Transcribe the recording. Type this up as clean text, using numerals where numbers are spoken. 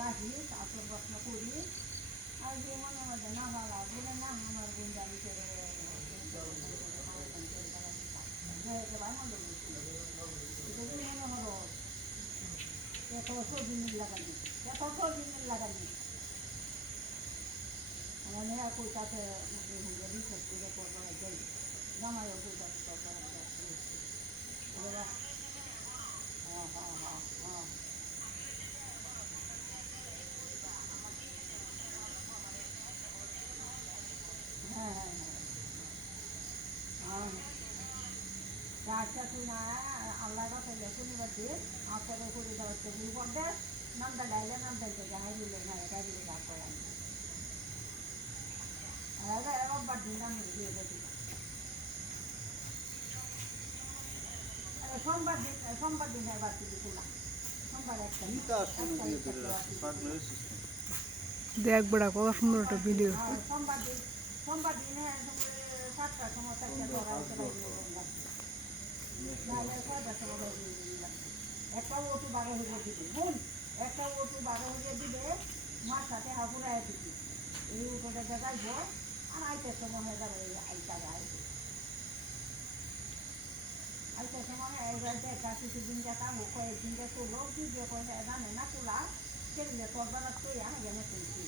রাখি তারপর প্রশ্ন করি আর যে মনে মধ্যে না ভালো লাগবে না আমার গুঞ্জারি করে ভাই মন্দ মনে হলো এত সবজি মিল লাগানি এত সবজি মিল লাগানি মানে কইতাতে রিসার্চ করে করবো যাই জামাইও কইতাতে করবো হ্যাঁ হ্যাঁ হ্যাঁ হ্যাঁ হ্যাঁ হ্যাঁ হ্যাঁ আচ্ছা তুই না আল্লাহ কথা শনিবার দিন আপনাদের করে দেওয়ার তো বিপদে নামটা ডাইলে নামটা যাই দিলে না এটাই দিলে যা করেন রোববার দিন আমি দিয়ে দেবো সোমবার দিন এবার কিছু করলাম সোমবার একটা দেখ বড়া কত সুন্দর একটা ভিডিও। সোমবার দিনে 7টার সময় একটা ধরা নাহলে 6টার সময় একটা ওটু বারো হয়ে দিবে বোন একটা ওটু বারো হয়ে দিবে মার সাথে হাপুরায় দিবি এই উটোটা দেখাইবো আর আইটার সময় হয়ে যাবে আইটা আইবে আইটার সময় এইবার দেখা কিছুদিন দেখা হোক কয়েকদিন করলো কি যে কয়েক জানে না তোলা সেগুলো তোর বেলা তুই আমি এনে তুলছি